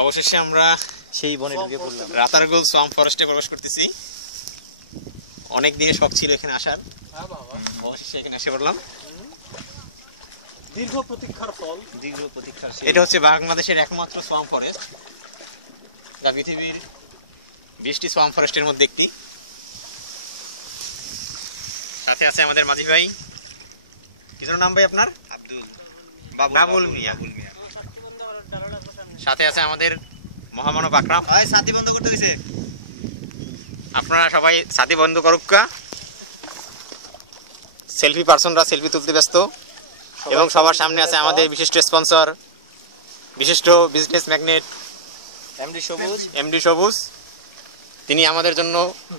অবশেষে আমরা সেই বনে ঢুকে পড়লাম। রাতারগুল সোয়াম্প ফরেস্টে প্রবেশ করতেছি। অনেক দিনের শখ ছিল এখানে আসার, অবশেষে এখানে এসে পড়লাম। দীর্ঘ প্রতীক্ষার ফল, এটা হচ্ছে বাংলাদেশের একমাত্র সোয়াম্প ফরেস্ট, যা পৃথিবীর 20টি সোয়াম্প ফরেস্টের মধ্যে একটি। সাথে আছে আমাদের মাঝি ভাই। কি নাম ভাই আপনার? আব্দুল বাবুল মিয়া। সাথে আছে আমাদের মহামানব আকরাম। সাথী বন্ধ করতে দিছে। আপনারা সবাই সাথী বন্ধ করুকা। সেলফি পার্সনরা সেলফি তুলতে ব্যস্ত, এবং সবার সামনে আছে আমাদের বিশিষ্ট স্পন্সর, বিশিষ্ট বিজনেস ম্যাগনেট এমডি সবুজ। তিনি আমাদের জন্য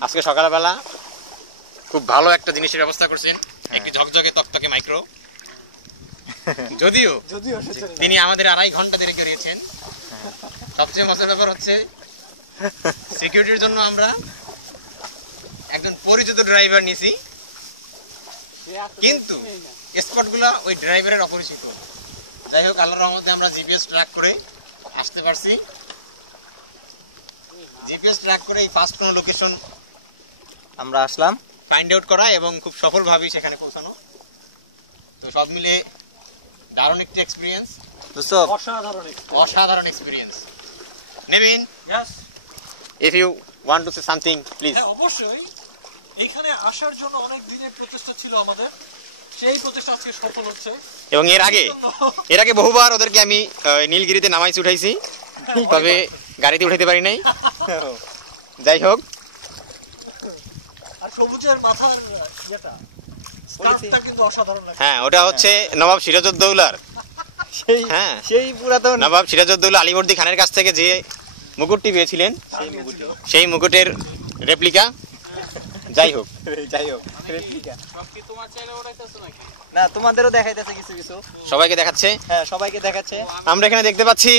আজকে সকালবেলা খুব ভালো একটা জিনিসের ব্যবস্থা করছেন, একটি ঝকঝকে তকতকে মাইক্রো। যদিও তিনি আমাদের 2.5 ঘন্টা দেরি করিয়েছেন। সবচেয়ে মজার ব্যাপার হচ্ছে সিকিউরিটির জন্য আমরা একজন পরিচিত ড্রাইভার নিয়েছি, কিন্তু স্পটগুলো ওই ড্রাইভারের অপরিচিত। যাই হোক, আল্লাহর রহমতে আমরা জিপিএস ট্র্যাক করে আসতে পারছি। জিপিএস ট্র্যাক করে এই ফার্স্ট কোনো লোকেশন আমরা আসলাম, ফাইন্ড আউট করা এবং খুব সফলভাবে সেখানে পৌঁছানো। তো সব মিলে দারুণ একটি এক্সপিরিয়েন্স, অসাধারণ এক্সপিরিয়েন্স। নেভিন, if you want to say something please. হ্যাঁ, অবশ্যই। এখানে আসার জন্য অনেক দিনের প্রচেষ্টা ছিল আমাদের, সেই প্রচেষ্টা আজকে সফল হচ্ছে। এবং এর আগে বহুবার ওদেরকে আমি নীলগিরিতে নামাইছি, উঠাইছি, তবে গাড়িতে উঠাইতে পারি নাই। যাই হোক, আর সবুজের মাথার ইয়েটা স্কার্ফটা কিন্তু অসাধারণ লাগে। হ্যাঁ, ওটা হচ্ছে নবাব সিরাজউদ্দৌলার, হ্যাঁ সেই পুরাতন নবাব সিরাজউদ্দৌলা আলীবর্দী খানের কাছ থেকে যে মুকুটটি পেয়েছিলেন, সেই মুকুটের রেপ্লিকা। যাই হোক রেপ্লিকা। না, তোমাদেরও দেখাইতেছে কিছু কিছু, সবাইকে দেখাচ্ছে। হ্যাঁ সবাইকে দেখাচ্ছে। আমরা এখানে দেখতে পাচ্ছি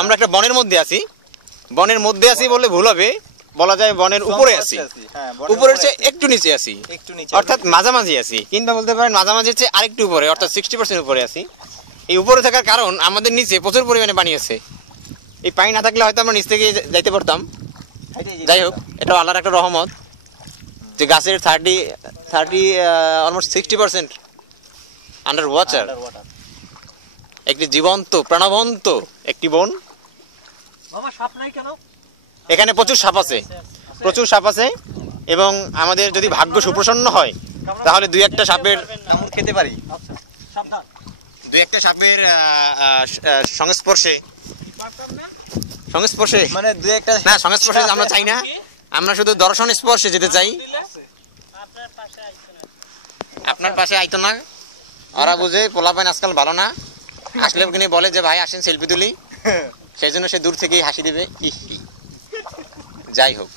আমরা একটা বনের মধ্যে আছি। বনের মধ্যে আছি বললে ভুল হবে, বলা যায় বনের উপরে আছি। উপরের চেয়ে একটু নিচে আছি, অর্থাৎ মাঝামাঝি আছি, কিংবা বলতে পারেন মাঝামাঝির চেয়ে আরেকটু উপরে, অর্থাৎ 60% উপরে আছি। এই উপরে থাকার কারণ আমাদের নিচে প্রচুর পরিমাণে পানি আছে। এই পানি না থাকলে হয়তো আমরা নিচ থেকে যাইতে পারতাম। যাই হোক, এটা আল্লাহর একটা রহমত যে গাছের 30 অলমোস্ট 60% আন্ডার ওয়াটার। একটি জীবন্ত প্রাণবন্ত একটি বন। মামা সাপ নাই কেন? এখানে প্রচুর সাপ আছে, এবং আমাদের যদি ভাগ্য সুপ্রসন্ন হয় তাহলে দুই একটা সাপের কামড় খেতে পারি। সাবধান। দুই একটা সাপের সংস্পর্শে মানে দুই একটা না, সংস্পর্শে আমরা চাই না, আমরা শুধু দর্শন স্পর্শে যেতে চাই। আপনার পাশে আইতো না, ওরা বুঝে পোলাপাইন আজকাল ভালো না, আসলে কিনে বলে যে ভাই আসেন সেলফি তুলি, সেই জন্য সে দূর থেকেই হাসি দেবে। যাই হোক,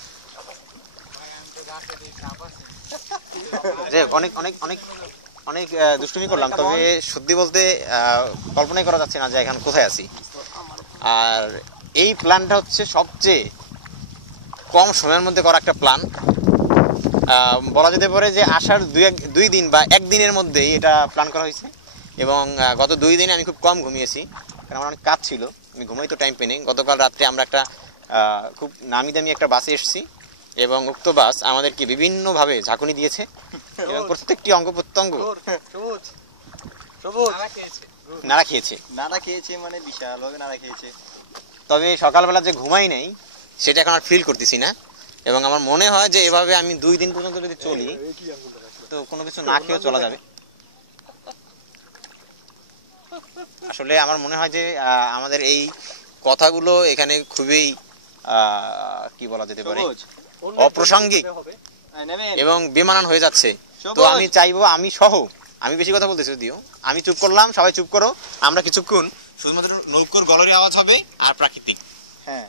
অনেক অনেক অনেক অনেক দুষ্টুমি করলাম, তবে সত্যি বলতে কল্পনাই করা যাচ্ছে না যে এখন কোথায় আছি। আর এই প্ল্যানটা হচ্ছে সবচেয়ে কম সময়ের মধ্যে করা একটা প্ল্যান। বলা যেতে পারে যে আসার 2 দিন বা 1 দিনের মধ্যেই এটা প্ল্যান করা হয়েছে। এবং গত 2 দিনে আমি খুব কম ঘুমিয়েছি, কারণ আমার অনেক কাজ ছিল, আমি ঘুমাই তো টাইম পেয়ে নেই। গতকাল রাত্রে আমরা একটা খুব নামি দামি একটা বাসে এসেছি, এবং উক্ত বাস আমাদেরকে বিভিন্নভাবে ঝাঁকুনি দিয়েছে, এবং প্রত্যেকটি অঙ্গ প্রত্যঙ্গ নাড়া খেয়েছে, মানে বিশালভাবে নাড়া খেয়েছে। তবে সকালবেলা যে ঘুমাই নাই সেটা এখন আর ফিল করতেছি না, এবং আমার মনে হয় যে এভাবে আমি 2 দিন পর্যন্ত যদি চলি তো কোনো কিছু না খেয়েও চলা যাবে। আসলে আমার মনে হয় যে আমাদের এই কথাগুলো এখানে খুবই কি বলা যেতে পারে, অপ্রাসঙ্গিক এবং বেমানান হয়ে যাচ্ছে। তো আমি চাইবো, আমি বেশি কথা বলতেছি, যদিও আমি চুপ করলাম, সবাই চুপ করো। আমরা কিছুক্ষণ শুধুমাত্র নৌকোর গলরের আওয়াজ হবে আর প্রাকৃতিক। হ্যাঁ,